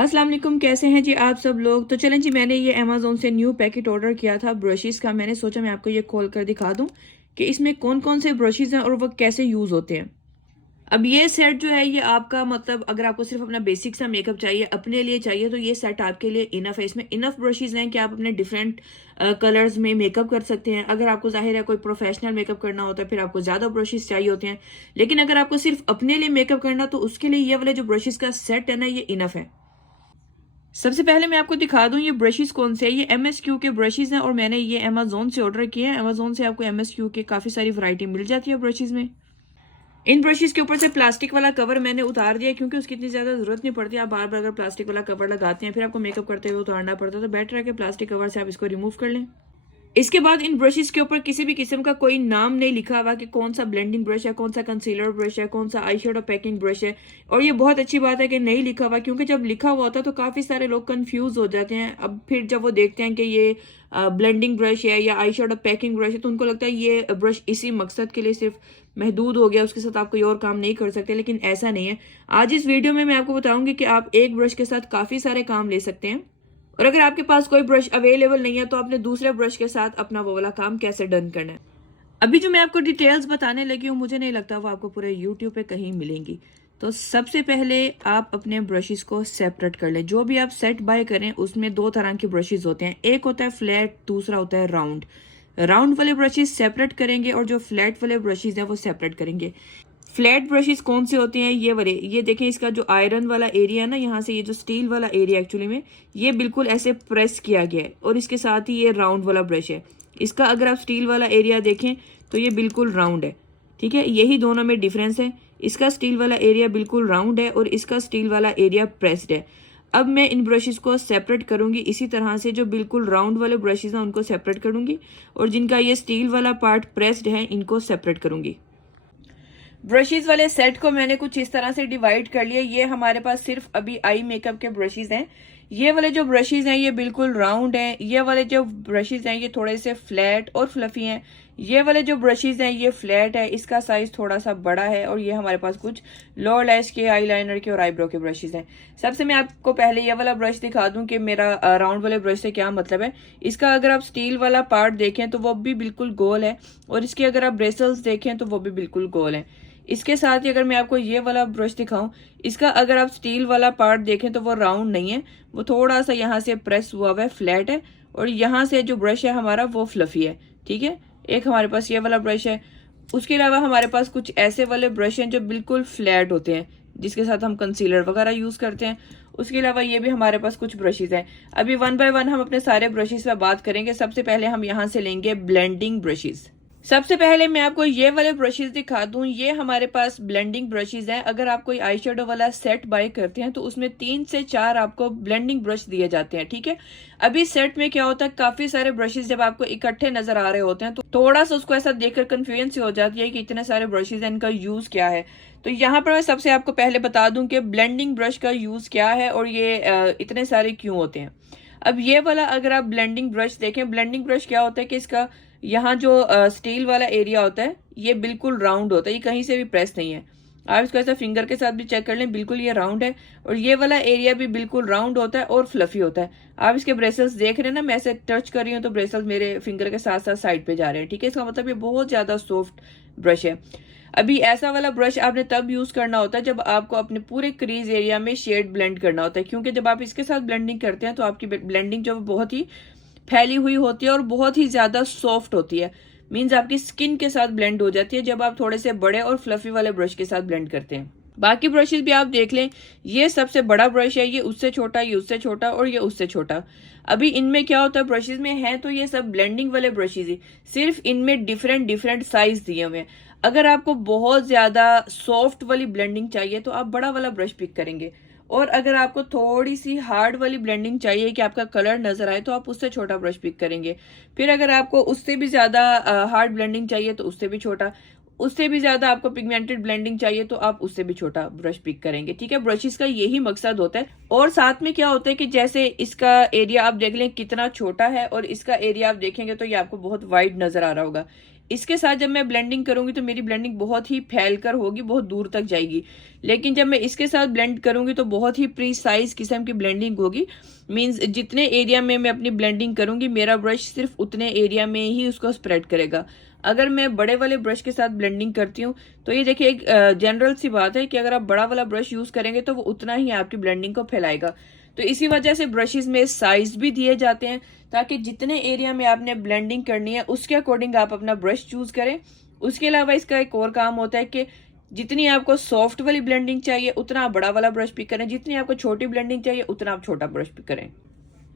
अस्सलाम वालेकुम, कैसे हैं जी आप सब लोग। तो चलें जी, मैंने ये अमेज़ोन से न्यू पैकेट ऑर्डर किया था ब्रशेज़ का। मैंने सोचा मैं आपको ये खोल कर दिखा दूं कि इसमें कौन कौन से ब्रशेज़ हैं और वो कैसे यूज़ होते हैं। अब ये सेट जो है ये आपका मतलब अगर आपको सिर्फ अपना बेसिक सा मेकअप चाहिए, अपने लिए चाहिए, तो ये सेट आपके लिए इनफ है। इसमें इनफ ब्रशेज़ हैं कि आप अपने डिफरेंट कलर्स में मेकअप कर सकते हैं। अगर आपको जाहिर है कोई प्रोफेशनल मेकअप करना होता है फिर आपको ज़्यादा ब्रशेज़ चाहिए होते हैं, लेकिन अगर आपको सिर्फ अपने लिए मेकअप करना तो उसके लिए ये वाले जो ब्रशेज़ का सेट है ना, ये इनफ है। सबसे पहले मैं आपको दिखा दूं ये ब्रशेस कौन से हैं। ये MSQ के ब्रशेस हैं और मैंने ये अमेजोन से ऑर्डर किए हैं। अमेजोन से आपको MSQ के काफ़ी सारी वैरायटी मिल जाती है ब्रशेस में। इन ब्रशेस के ऊपर से प्लास्टिक वाला कवर मैंने उतार दिया क्योंकि उसकी इतनी ज़्यादा ज़रूरत नहीं पड़ती। आप बार बार अगर प्लास्टिक वाला कवर लगाते हैं फिर आपको मेकअप करते हुए उतारना पड़ता है, तो बेटर है कि प्लास्टिक कवर से आप इसको रिमूव कर लें। इसके बाद इन ब्रशेस के ऊपर किसी भी किस्म का कोई नाम नहीं लिखा हुआ कि कौन सा ब्लेंडिंग ब्रश है, कौन सा कंसीलर ब्रश है, कौन सा आई शेडो पैकिंग ब्रश है। और ये बहुत अच्छी बात है कि नहीं लिखा हुआ, क्योंकि जब लिखा हुआ होता है तो काफ़ी सारे लोग कंफ्यूज हो जाते हैं। अब फिर जब वो देखते हैं कि ये ब्लेंडिंग ब्रश है या आई शेडो पैकिंग ब्रश है तो उनको लगता है ये ब्रश इसी मकसद के लिए सिर्फ महदूद हो गया, उसके साथ आप कोई और काम नहीं कर सकते, लेकिन ऐसा नहीं है। आज इस वीडियो में मैं आपको बताऊंगी कि आप एक ब्रश के साथ काफ़ी सारे काम ले सकते हैं, और अगर आपके पास कोई ब्रश अवेलेबल नहीं है तो आपने दूसरे ब्रश के साथ अपना वो वाला काम कैसे डन करना है। अभी जो मैं आपको डिटेल्स बताने लगी हूँ मुझे नहीं लगता वो आपको पूरे यूट्यूब पे कहीं मिलेंगी। तो सबसे पहले आप अपने ब्रशेस को सेपरेट कर लें। जो भी आप सेट बाय करें उसमें दो तरह के ब्रशेस होते हैं, एक होता है फ्लैट, दूसरा होता है राउंड। राउंड वाले ब्रशेस सेपरेट करेंगे और जो फ्लैट वाले ब्रशेस हैं वो सेपरेट करेंगे। फ्लैट ब्रशेस कौन से होते हैं, ये वाले, ये देखें, इसका जो आयरन वाला एरिया है ना, यहाँ से ये जो स्टील वाला एरिया एक्चुअली में ये बिल्कुल ऐसे प्रेस किया गया है, और इसके साथ ही ये राउंड वाला ब्रश है। इसका अगर आप स्टील वाला एरिया देखें तो ये बिल्कुल राउंड है। ठीक है, यही दोनों में डिफरेंस है। इसका स्टील वाला एरिया बिल्कुल राउंड है और इसका स्टील वाला एरिया प्रेस्ड है। अब मैं इन ब्रशेस को सेपरेट करूंगी इसी तरह से। जो बिल्कुल राउंड वाले ब्रशेस हैं उनको सेपरेट करूंगी और जिनका ये स्टील वाला पार्ट प्रेस्ड है इनको सेपरेट करूंगी। ब्रशेस वाले सेट को मैंने कुछ इस तरह से डिवाइड कर लिया। ये हमारे पास सिर्फ अभी आई मेकअप के ब्रशेस हैं। ये वाले जो ब्रशेस हैं ये बिल्कुल राउंड हैं। ये वाले जो ब्रशेस हैं ये थोड़े से फ्लैट और फ्लफी हैं। ये वाले जो ब्रशेस हैं ये फ्लैट है, इसका साइज थोड़ा सा बड़ा है। और ये हमारे पास कुछ लोअर लैश के, आईलाइनर के और आईब्रो के ब्रशेस हैं। सबसे मैं आपको पहले ये वाला ब्रश दिखा दूं कि मेरा राउंड वाले ब्रश से क्या मतलब है। इसका अगर आप स्टील वाला पार्ट देखें तो वो भी बिल्कुल गोल है, और इसके अगर आप ब्रेसल्स देखें तो वो भी बिल्कुल गोल है। इसके साथ ही अगर मैं आपको ये वाला ब्रश दिखाऊं, इसका अगर आप स्टील वाला पार्ट देखें तो वो राउंड नहीं है, वो थोड़ा सा यहाँ से प्रेस हुआ हुआ है, फ्लैट है। और यहाँ से जो ब्रश है हमारा वो फ्लफी है। ठीक है, एक हमारे पास ये वाला ब्रश है। उसके अलावा हमारे पास कुछ ऐसे वाले ब्रश हैं जो बिल्कुल फ्लैट होते हैं, जिसके साथ हम कंसीलर वगैरह यूज करते हैं। उसके अलावा ये भी हमारे पास कुछ ब्रशेज हैं। अभी वन बाय वन हम अपने सारे ब्रशेज पर बात करेंगे। सबसे पहले हम यहाँ से लेंगे ब्लेंडिंग ब्रशेज। सबसे पहले मैं आपको ये वाले ब्रशेस दिखा दूं। ये हमारे पास ब्लेंडिंग ब्रशेस हैं। अगर आप कोई आई शेडो वाला सेट बाय करते हैं तो उसमें 3 से 4 आपको ब्लेंडिंग ब्रश दिए जाते हैं। ठीक है, अभी सेट में क्या होता है, काफी सारे ब्रशेस जब आपको इकट्ठे नजर आ रहे होते हैं तो थोड़ा सा उसको ऐसा देखकर कंफ्यूजन सी हो जाती है कि इतने सारे ब्रशेस हैं, इनका यूज क्या है। तो यहाँ पर मैं सबसे आपको पहले बता दूं कि ब्लेंडिंग ब्रश का यूज क्या है और ये इतने सारे क्यों होते हैं। अब ये वाला अगर आप ब्लेंडिंग ब्रश देखें, ब्लेंडिंग ब्रश क्या होता है कि इसका यहाँ जो स्टील वाला एरिया होता है ये बिल्कुल राउंड होता है, ये कहीं से भी प्रेस नहीं है। आप इसको ऐसा फिंगर के साथ भी चेक कर लें, बिल्कुल ये राउंड है। और ये वाला एरिया भी बिल्कुल राउंड होता है और फ्लफी होता है। आप इसके ब्रेसल्स देख रहे हैं ना, मैं ऐसे टच कर रही हूँ तो ब्रेसल्स मेरे फिंगर के साथ साथ साइड पे जा रहे हैं। ठीक है, इसका मतलब ये बहुत ज्यादा सॉफ्ट ब्रश है। अभी ऐसा वाला ब्रश आपने तब यूज करना होता है जब आपको अपने पूरे क्रीज एरिया में शेड ब्लेंड करना होता है, क्योंकि जब आप इसके साथ ब्लेंडिंग करते हैं तो आपकी ब्लेंडिंग जो बहुत ही फैली हुई होती है और बहुत ही ज्यादा सॉफ्ट होती है। मीन्स आपकी स्किन के साथ ब्लेंड हो जाती है जब आप थोड़े से बड़े और फ्लफी वाले ब्रश के साथ ब्लेंड करते हैं। बाकी ब्रशेस भी आप देख लें, ये सबसे बड़ा ब्रश है, ये उससे छोटा, ये उससे छोटा और ये उससे छोटा। अभी इनमें क्या होता है, ब्रशेस में है तो ये सब ब्लेंडिंग वाले ब्रशेस ही, सिर्फ इनमें डिफरेंट डिफरेंट साइज दिए हुए हैं। अगर आपको बहुत ज्यादा सॉफ्ट वाली ब्लेंडिंग चाहिए तो आप बड़ा वाला ब्रश पिक करेंगे, और अगर आपको थोड़ी सी हार्ड वाली ब्लेंडिंग चाहिए कि आपका कलर नजर आए तो आप उससे छोटा ब्रश पिक करेंगे। फिर अगर आपको उससे भी ज्यादा हार्ड ब्लेंडिंग चाहिए तो उससे भी छोटा, उससे भी ज्यादा आपको पिगमेंटेड ब्लेंडिंग चाहिए तो आप उससे भी छोटा ब्रश पिक करेंगे। ठीक है, ब्रशेस का यही मकसद होता है। और साथ में क्या होता है कि जैसे इसका एरिया आप देख लें कितना छोटा है और इसका एरिया आप देखेंगे तो ये आपको बहुत वाइड नजर आ रहा होगा। इसके साथ जब मैं ब्लेंडिंग करूंगी तो मेरी ब्लेंडिंग बहुत ही फैलकर होगी, बहुत दूर तक जाएगी। लेकिन जब मैं इसके साथ ब्लेंड करूंगी तो बहुत ही प्रीसाइज किस्म की ब्लेंडिंग होगी। मींस जितने एरिया में मैं अपनी ब्लेंडिंग करूंगी मेरा ब्रश सिर्फ उतने एरिया में ही उसको स्प्रेड करेगा। अगर मैं बड़े वाले ब्रश के साथ ब्लेंडिंग करती हूँ तो ये देखिए एक जनरल सी बात है कि अगर आप बड़ा वाला ब्रश यूज करेंगे तो वो उतना ही आपकी ब्लेंडिंग को फैलाएगा। तो इसी वजह से ब्रशेस में साइज भी दिए जाते हैं ताकि जितने एरिया में आपने ब्लेंडिंग करनी है उसके अकॉर्डिंग आप अपना ब्रश चूज करें। उसके अलावा इसका एक और काम होता है कि जितनी आपको सॉफ्ट वाली ब्लेंडिंग चाहिए उतना आप बड़ा वाला ब्रश पिक करें, जितनी आपको छोटी ब्लेंडिंग चाहिए उतना आप छोटा ब्रश पिक करें।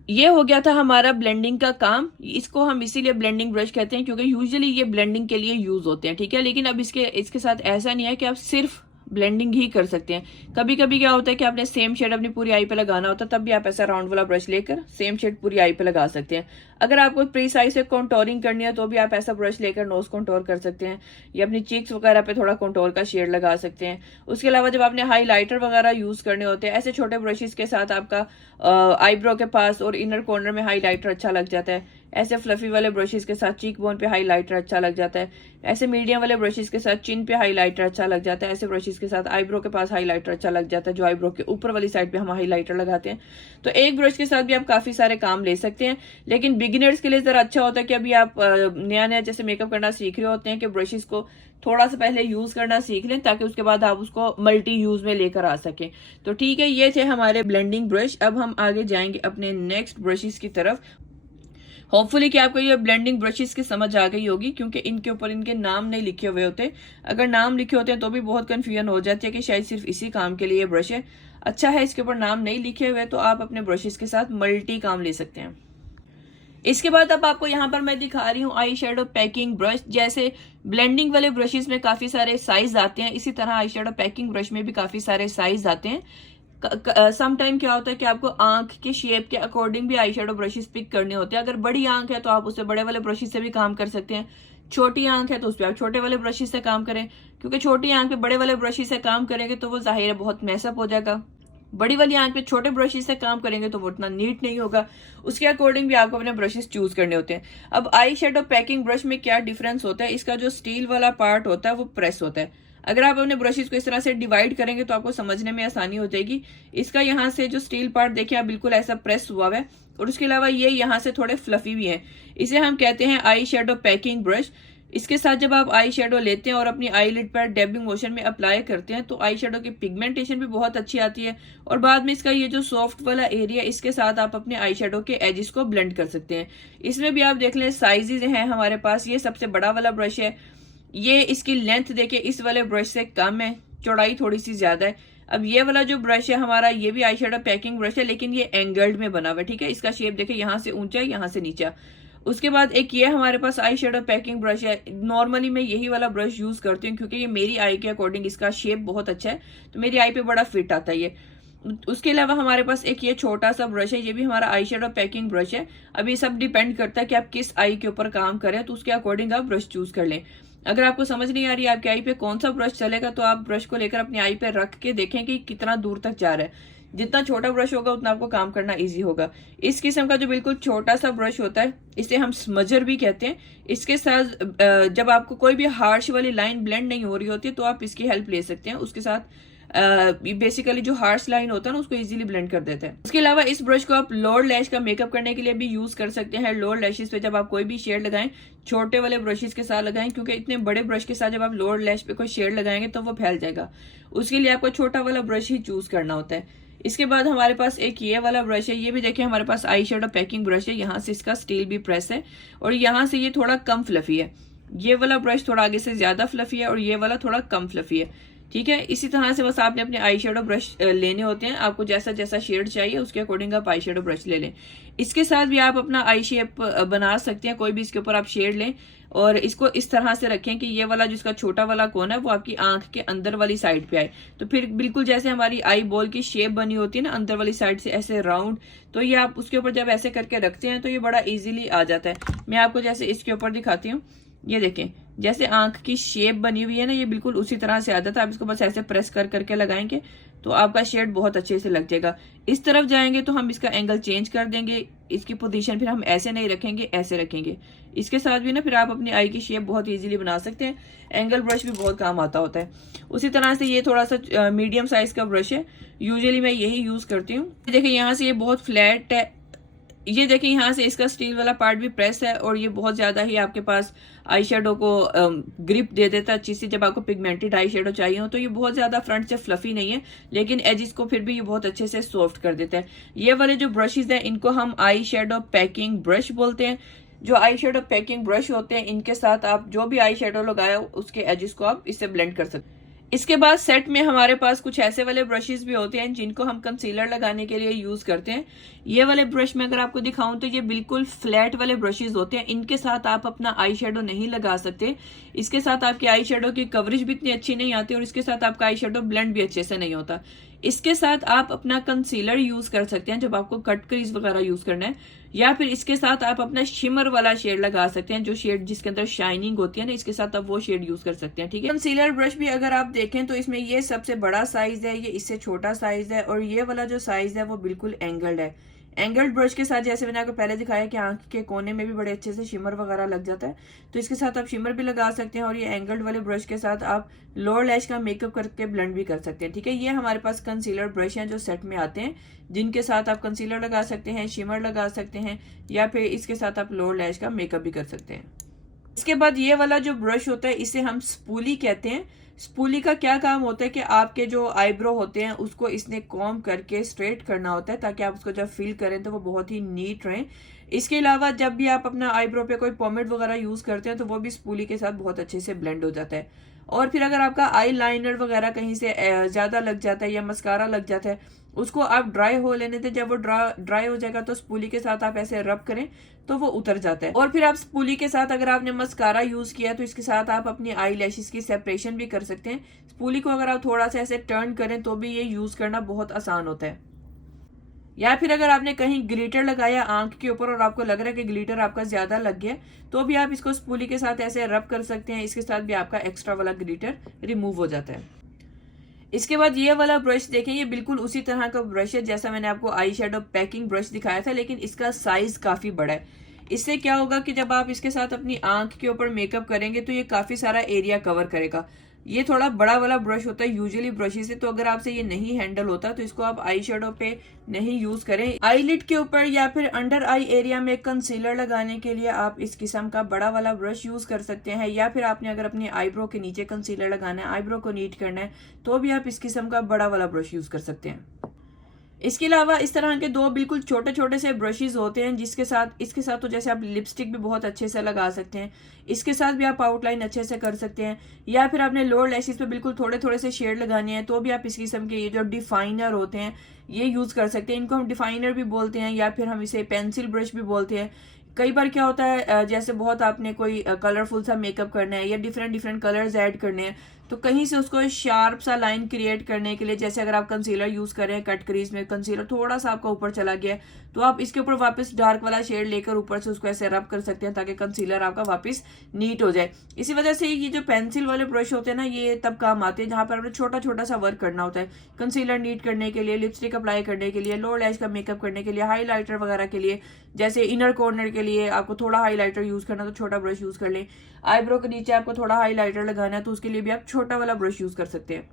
ये हो गया था हमारा ब्लेंडिंग का काम। इसको हम इसीलिए ब्लेंडिंग ब्रश कहते हैं क्योंकि यूजुअली ये ब्लेंडिंग के लिए यूज होते हैं, ठीक है। लेकिन अब इसके साथ ऐसा नहीं है कि आप सिर्फ ब्लेंडिंग ही कर सकते हैं। कभी कभी क्या होता है कि आपने सेम शेड अपनी पूरी आई पे लगाना होता है, तब भी आप ऐसा राउंड वाला ब्रश लेकर सेम शेड पूरी आई पे लगा सकते हैं। अगर आपको प्रीसाइज से कॉन्टोरिंग करनी है तो भी आप ऐसा ब्रश लेकर नोज कॉन्टोर कर सकते हैं या अपनी चीक्स वगैरह पे थोड़ा कॉन्टोर का शेड लगा सकते हैं। उसके अलावा जब आपने हाईलाइटर वगैरह यूज करने होते हैं ऐसे छोटे ब्रशेस के साथ आपका आईब्रो के पास और इनर कॉर्नर में हाईलाइटर अच्छा लग जाता है। ऐसे फ्लफी वाले ब्रशेस के साथ चीक बोन पे हाईलाइटर अच्छा लग जाता है। ऐसे मीडियम वाले ब्रशेस के साथ चिन पे हाईलाइटर अच्छा लग जाता है। ऐसे ब्रशेस के साथ आईब्रो के पास हाईलाइटर अच्छा लग जाता है, जो आईब्रो के ऊपर वाली साइड पे हम हाईलाइटर लगाते हैं। तो एक ब्रश के साथ भी आप काफी सारे काम ले सकते हैं। लेकिन बिगिनर्स के लिए जरा अच्छा होता है कि अभी आप नया नया जैसे मेकअप करना सीख रहे होते हैं कि ब्रशेस को थोड़ा सा पहले यूज करना सीख लें ताकि उसके बाद आप उसको मल्टी यूज में लेकर आ सकें। तो ठीक है, ये थे हमारे ब्लेंडिंग ब्रश। अब हम आगे जाएंगे अपने नेक्स्ट ब्रशेस की तरफ। होपफुली कि आपको ये ब्लेंडिंग ब्रशेस की समझ आ गई होगी क्योंकि इनके ऊपर इनके नाम नहीं लिखे हुए होते। अगर नाम लिखे होते हैं तो भी बहुत कंफ्यूजन हो जाती है कि शायद सिर्फ इसी काम के लिए ब्रश है। अच्छा है इसके ऊपर नाम नहीं लिखे हुए तो आप अपने ब्रशेस के साथ मल्टी काम ले सकते हैं। इसके बाद अब आपको यहाँ पर मैं दिखा रही हूँ आई शेडो पैकिंग ब्रश। जैसे ब्लेंडिंग वाले ब्रशेस में काफी सारे साइज आते हैं, इसी तरह आई शेडो पैकिंग ब्रश में भी काफी सारे साइज आते हैं। सम टाइम क्या होता है कि आपको आंख के शेप के अकॉर्डिंग भी आई शेडो ब्रशेस पिक करने होते हैं। अगर बड़ी आंख है तो आप उससे बड़े वाले ब्रशेस से भी काम कर सकते हैं, छोटी आंख है तो उस पर आप छोटे वाले ब्रशेस से काम करें। क्योंकि छोटी आंख पे बड़े वाले ब्रशेस से काम करेंगे तो वो जाहिर है बहुत मैसअप हो जाएगा। बड़ी वाली आंख पे छोटे ब्रशेस से काम करेंगे तो वो उतना नीट नहीं होगा। उसके अकॉर्डिंग भी आपको अपने ब्रशेस चूज करने होते हैं। अब आई शेडो पैकिंग ब्रश में क्या डिफरेंस होता है, इसका जो स्टील वाला पार्ट होता है वो प्रेस होता है। अगर आप अपने ब्रशेस को इस तरह से डिवाइड करेंगे तो आपको समझने में आसानी हो जाएगी। इसका यहाँ से जो स्टील पार्ट देखिए आप बिल्कुल ऐसा प्रेस हुआ है और उसके अलावा ये यहाँ से थोड़े फ्लफी भी हैं। इसे हम कहते हैं आई शेडो पैकिंग ब्रश। इसके साथ जब आप आई शेडो लेते हैं और अपनी आईलिड पर डैबिंग मोशन में अप्लाई करते हैं तो आई शेडो की पिगमेंटेशन भी बहुत अच्छी आती है और बाद में इसका ये जो सॉफ्ट वाला एरिया इसके साथ आप अपने आई शेडो के एजेस को ब्लेंड कर सकते हैं। इसमें भी आप देख लें साइजेज हैं हमारे पास। ये सबसे बड़ा वाला ब्रश है, ये इसकी लेंथ देखिए इस वाले ब्रश से कम है, चौड़ाई थोड़ी सी ज्यादा है। अब ये वाला जो ब्रश है हमारा ये भी आई शेडो पैकिंग ब्रश है लेकिन ये एंगल्ड में बना हुआ है, ठीक है। इसका शेप देखिए यहाँ से ऊंचा है यहाँ से नीचा। उसके बाद एक ये हमारे पास आई शेडो पैकिंग ब्रश है। नॉर्मली मैं यही वाला ब्रश यूज करती हूँ क्योंकि ये मेरी आई के अकॉर्डिंग इसका शेप बहुत अच्छा है, तो मेरी आई पे बड़ा फिट आता है ये। उसके अलावा हमारे पास एक ये छोटा सा ब्रश है, ये भी हमारा आई शेडो पैकिंग ब्रश है। अब ये सब डिपेंड करता है कि आप किस आई के ऊपर काम करें तो उसके अकॉर्डिंग आप ब्रश चूज कर लें। अगर आपको समझ नहीं आ रही है आपकी आई पे कौन सा ब्रश चलेगा तो आप ब्रश को लेकर अपनी आई पे रख के देखें कि कितना दूर तक जा रहा है। जितना छोटा ब्रश होगा उतना आपको काम करना इजी होगा। इस किस्म का जो बिल्कुल छोटा सा ब्रश होता है इसे हम स्मजर भी कहते हैं। इसके साथ जब आपको कोई भी हार्श वाली लाइन ब्लेंड नहीं हो रही होती तो आप इसकी हेल्प ले सकते हैं। उसके साथ बेसिकली जो हार्श लाइन होता है ना उसको इजीली ब्लेंड कर देता है। उसके अलावा इस ब्रश को आप लोअर लैश का मेकअप करने के लिए भी यूज कर सकते हैं। लोअर लैशेस पे जब आप कोई भी शेड लगाएं छोटे वाले ब्रशेस के साथ लगाएं क्योंकि इतने बड़े ब्रश के साथ जब आप लोअर लैश पे कोई शेड लगाएंगे तो वो फैल जाएगा। उसके लिए आपको छोटा वाला ब्रश ही चूज करना होता है। इसके बाद हमारे पास एक ये वाला ब्रश है, ये भी देखिए हमारे पास आई शेडो पैकिंग ब्रश है। यहाँ से इसका स्टील भी प्रेस है और यहाँ से ये थोड़ा कम फ्लफी है। ये वाला ब्रश थोड़ा आगे से ज्यादा फ्लफी है और ये वाला थोड़ा कम फ्लफी है, ठीक है। इसी तरह से बस आपने अपने आई शेडो ब्रश लेने होते हैं। आपको जैसा जैसा शेड चाहिए उसके अकॉर्डिंग आप आई शेडो ब्रश ले लें। इसके साथ भी आप अपना आई शेप बना सकते हैं, कोई भी इसके ऊपर आप शेड लें और इसको इस तरह से रखें कि ये वाला जिसका छोटा वाला कोन है वो आपकी आंख के अंदर वाली साइड पे आए। तो फिर बिल्कुल जैसे हमारी आई बॉल की शेप बनी होती है ना अंदर वाली साइड से ऐसे राउंड, तो ये आप उसके ऊपर जब ऐसे करके रखते हैं तो ये बड़ा इजीली आ जाता है। मैं आपको जैसे इसके ऊपर दिखाती हूँ, ये देखें जैसे आंख की शेप बनी हुई है ना ये बिल्कुल उसी तरह से आ जाता है। आप इसको बस ऐसे प्रेस कर करके लगाएंगे तो आपका शेड बहुत अच्छे से लग जाएगा। इस तरफ जाएंगे तो हम इसका एंगल चेंज कर देंगे, इसकी पोजीशन फिर हम ऐसे नहीं रखेंगे, ऐसे रखेंगे। इसके साथ भी ना फिर आप अपनी आई की शेप बहुत इजीली बना सकते हैं। एंगल ब्रश भी बहुत काम आता होता है। उसी तरह से ये थोड़ा सा मीडियम साइज का ब्रश है, यूजुअली मैं यही यूज करती हूँ। देखिए यहाँ से ये बहुत फ्लैट है, ये देखिए यहाँ से इसका स्टील वाला पार्ट भी प्रेस है, और ये बहुत ज्यादा ही आपके पास आई शेडो को ग्रिप दे देता है अच्छी सी। जब आपको पिगमेंटेड आई शेडो चाहिए हो तो ये बहुत ज्यादा फ्रंट से फ्लफी नहीं है, लेकिन एजिस को फिर भी ये बहुत अच्छे से सॉफ्ट कर देता है। ये वाले जो ब्रशेज हैं इनको हम आई शेडो पैकिंग ब्रश बोलते हैं। जो आई शेडो पैकिंग ब्रश होते हैं इनके साथ आप जो भी आई शेडो लगाए उसके एजिस को आप इससे ब्लेंड कर सकते हैं। इसके बाद सेट में हमारे पास कुछ ऐसे वाले ब्रशेस भी होते हैं जिनको हम कंसीलर लगाने के लिए यूज करते हैं। ये वाले ब्रश में अगर आपको दिखाऊं तो ये बिल्कुल फ्लैट वाले ब्रशेस होते हैं, इनके साथ आप अपना आई शेडो नहीं लगा सकते। इसके साथ आपकी आई शेडो की कवरेज भी इतनी अच्छी नहीं आती और इसके साथ आपका आई शेडो ब्लेंड भी अच्छे से नहीं होता। इसके साथ आप अपना कंसीलर यूज कर सकते हैं जब आपको कट क्रीज वगैरह यूज करना है, या फिर इसके साथ आप अपना शिमर वाला शेड लगा सकते हैं, जो शेड जिसके अंदर शाइनिंग होती है ना, इसके साथ आप वो शेड यूज कर सकते हैं। ठीक है, कंसीलर ब्रश भी अगर आप देखें तो इसमें ये सबसे बड़ा साइज है, ये इससे छोटा साइज है, और ये वाला जो साइज है वो बिल्कुल एंगल्ड है। एंगल्ड ब्रश के साथ जैसे मैंने आपको पहले दिखाया कि आंख के कोने में भी बड़े अच्छे से शिमर वगैरह लग जाता है, तो इसके साथ आप शिमर भी लगा सकते हैं, और ये एंगल्ड वाले ब्रश के साथ आप लोअर लैश का मेकअप करके ब्लेंड भी कर सकते हैं। ठीक है, ये हमारे पास कंसीलर ब्रश हैं जो सेट में आते हैं, जिनके साथ आप कंसीलर लगा सकते हैं, शिमर लगा सकते हैं, या फिर इसके साथ आप लोअर लैश का मेकअप भी कर सकते हैं। इसके बाद ये वाला जो ब्रश होता है इसे हम स्पूली कहते हैं। स्पूली का क्या काम होता है कि आपके जो आईब्रो होते हैं उसको इसने कॉम्ब करके स्ट्रेट करना होता है, ताकि आप उसको जब फिल करें तो वो बहुत ही नीट रहे। इसके अलावा जब भी आप अपना आईब्रो पे कोई पोमेड वगैरह यूज करते हैं तो वो भी स्पूली के साथ बहुत अच्छे से ब्लेंड हो जाता है। और फिर अगर आपका आई लाइनर वगैरह कहीं से ज्यादा लग जाता है या मस्कारा लग जाता है, उसको आप ड्राई हो लेने दें। जब वो ड्राई हो जाएगा तो स्पूली के साथ आप ऐसे रब करें तो वो उतर जाता है। और फिर आप स्पूली के साथ अगर आपने मस्कारा यूज किया तो इसके साथ आप अपनी आई लैशेस की सेपरेशन भी कर सकते हैं। स्पूली को अगर आप थोड़ा सा ऐसे टर्न करें तो भी ये यूज करना बहुत आसान होता है। या फिर अगर आपने कहीं ग्लिटर लगाया आंख के ऊपर और आपको लग रहा है कि ग्लिटर आपका ज्यादा लग गया, तो भी आप इसको स्पूली के साथ ऐसे रब कर सकते हैं। इसके साथ भी आपका एक्स्ट्रा वाला ग्लिटर रिमूव हो जाता है। इसके बाद ये वाला ब्रश देखें, ये बिल्कुल उसी तरह का ब्रश है जैसा मैंने आपको आई शेडो पैकिंग ब्रश दिखाया था, लेकिन इसका साइज काफी बड़ा है। इससे क्या होगा कि जब आप इसके साथ अपनी आंख के ऊपर मेकअप करेंगे तो ये काफी सारा एरिया कवर करेगा। ये थोड़ा बड़ा वाला ब्रश होता है यूजुअली ब्रशेस से, तो अगर आपसे ये नहीं हैंडल होता तो इसको आप आई शेडो पे नहीं यूज करें। आईलिड के ऊपर या फिर अंडर आई एरिया में कंसीलर लगाने के लिए आप इस किस्म का बड़ा वाला ब्रश यूज कर सकते हैं, या फिर आपने अगर अपनी आईब्रो के नीचे कंसीलर लगाना है, आईब्रो को नीट करना है, तो भी आप इस किस्म का बड़ा वाला ब्रश यूज कर सकते हैं। इसके अलावा इस तरह के दो बिल्कुल छोटे छोटे से ब्रशेस होते हैं जिसके साथ इसके साथ तो जैसे आप लिपस्टिक भी बहुत अच्छे से लगा सकते हैं, इसके साथ भी आप आउटलाइन अच्छे से कर सकते हैं, या फिर आपने लोअर लैशेस पे बिल्कुल थोड़े थोड़े से शेड लगाने हैं तो भी आप इस किस्म के ये जो डिफाइनर होते हैं ये यूज कर सकते हैं। इनको हम डिफाइनर भी बोलते हैं या फिर हम इसे पेंसिल ब्रश भी बोलते हैं। कई बार क्या होता है जैसे बहुत आपने कोई कलरफुल सा मेकअप करना है या डिफरेंट डिफरेंट कलर्स ऐड करने हैं, तो कहीं से उसको शार्प सा लाइन क्रिएट करने के लिए, जैसे अगर आप कंसीलर यूज करें कट क्रीज में, कंसीलर थोड़ा सा आपका ऊपर चला गया तो आप इसके ऊपर वापस डार्क वाला शेड लेकर ऊपर से उसको ऐसे रब कर सकते हैं ताकि कंसीलर आपका वापस नीट हो जाए। इसी वजह से ये जो पेंसिल वाले ब्रश होते हैं ना, ये तब काम आते हैं जहां पर आपने छोटा छोटा सा वर्क करना होता है, कंसीलर नीट करने के लिए, लिपस्टिक अप्लाई करने के लिए, लोअर लैश का मेकअप करने के लिए, हाईलाइटर वगैरह के लिए। जैसे इनर कॉर्नर के लिए आपको थोड़ा हाईलाइटर यूज करना तो छोटा ब्रश यूज कर लें। आईब्रो के नीचे आपको थोड़ा हाईलाइटर लगाना है तो उसके लिए भी आप छोटा वाला ब्रश यूज कर सकते हैं।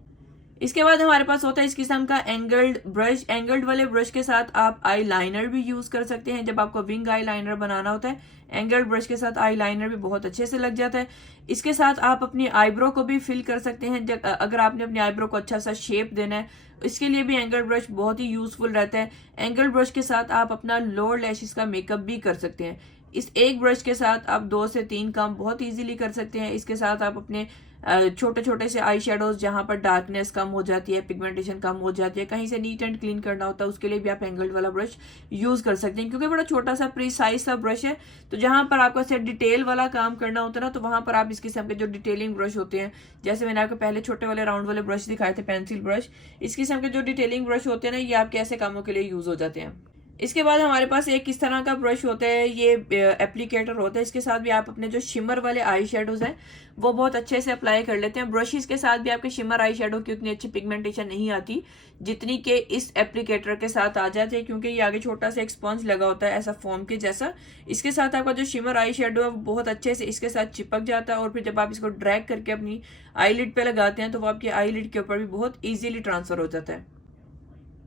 इसके बाद हमारे पास होता है इस किस्म का एंगल्ड ब्रश। एंगल्ड वाले ब्रश के साथ आप आई लाइनर भी यूज कर सकते हैं। जब आपको विंग आई लाइनर बनाना होता है, एंगल्ड ब्रश के साथ आई लाइनर भी बहुत अच्छे से लग जाता है। इसके साथ आप अपनी आईब्रो को भी फिल कर सकते हैं। अगर आपने अपनी आईब्रो को अच्छा सा शेप देना है, इसके लिए भी एंगल्ड ब्रश बहुत ही यूजफुल रहता है। एंगल्ड ब्रश के साथ आप अपना लोअर लैशेस का मेकअप भी कर सकते हैं। इस एक ब्रश के साथ आप 2 से 3 काम बहुत इजीली कर सकते हैं। इसके साथ आप अपने छोटे छोटे से आई शेडोज जहां पर डार्कनेस कम हो जाती है, पिगमेंटेशन कम हो जाती है, कहीं से नीट एंड क्लीन करना होता है, उसके लिए भी आप एंगल्ड वाला ब्रश यूज कर सकते हैं। क्योंकि बड़ा छोटा सा प्रीसाइज सा ब्रश है, तो जहां पर आपको से डिटेल वाला काम करना होता है ना, तो वहां पर आप इस किस्म के जो डिटेलिंग ब्रश होते हैं, जैसे मैंने आपको पहले छोटे वाले राउंड वाले ब्रश दिखाए थे पेंसिल ब्रश, इस किस्म के जो डिटेलिंग ब्रश होते हैं ना, ये आपके ऐसे कामों के लिए यूज हो जाते हैं। इसके बाद हमारे पास एक इस तरह का ब्रश होता है, ये एप्लीकेटर होता है। इसके साथ भी आप अपने जो शिमर वाले आई शेडोज हैं वो बहुत अच्छे से अप्लाई कर लेते हैं। ब्रशेस के साथ भी आपके शिमर आई शेडो की उतनी अच्छी पिगमेंटेशन नहीं आती जितनी के इस एप्लीकेटर के साथ आ जाती है, क्योंकि ये आगे छोटा सा एक स्पंज लगा होता है ऐसा फोम के जैसा। इसके साथ आपका जो शिमर आई शेडो है वो बहुत अच्छे से इसके साथ चिपक जाता है, और फिर जब आप इसको ड्रैग करके अपनी आईलिड पे लगाते हैं तो वो आपकी आईलिड के ऊपर भी बहुत ईजिली ट्रांसफर हो जाता है।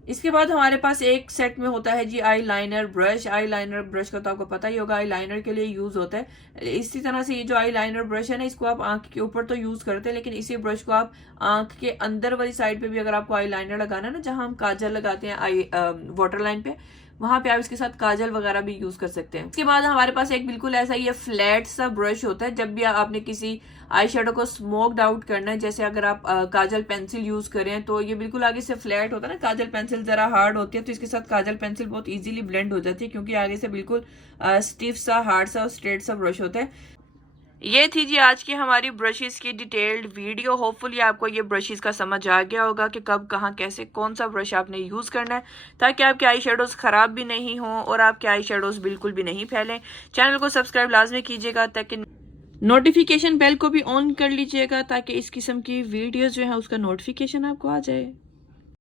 इसके बाद हमारे पास एक सेट में होता है जी eyeliner brush. Eyeliner brush का तो आपको पता ही होगा, आई लाइनर के लिए यूज होता है। इसी तरह से ये जो आई लाइनर ब्रश है ना, इसको आप आंख के ऊपर तो यूज करते हैं, लेकिन इसी ब्रश को आप आंख के अंदर वाली साइड पे भी अगर आपको आई लाइनर लगाना है ना, जहां हम काजल लगाते हैं आई वाटर लाइन पे, वहां पे आप इसके साथ काजल वगैरह भी यूज कर सकते हैं। इसके बाद हमारे पास एक बिल्कुल ऐसा ये फ्लैट सा ब्रश होता है। जब भी आपने किसी आई शेडो को स्मोक्ड आउट करना है, जैसे अगर आप काजल पेंसिल यूज करें तो ये बिल्कुल आगे से फ्लैट होता है ना, काजल पेंसिल जरा हार्ड होती है तो इसके साथ काजल पेंसिल बहुत इजीली ब्लेंड हो जाती है, क्योंकि आगे से बिल्कुल स्टिफ सा हार्ड सा और स्ट्रेट सा ब्रश होता है। ये थी जी आज की हमारी ब्रशेस की डिटेल्ड वीडियो। होपफुली आपको ये ब्रशेस का समझ आ गया होगा कि कब कहाँ कैसे कौन सा ब्रश आपने यूज करना है, ताकि आपके आई शेडोज खराब भी नहीं हों और आपके आई शेडोज बिल्कुल भी नहीं फैलें। चैनल को सब्सक्राइब लाजमी कीजिएगा, ताकि नोटिफिकेशन बेल को भी ऑन कर लीजिएगा, ताकि इस किस्म की वीडियोस जो है उसका नोटिफिकेशन आपको आ जाए।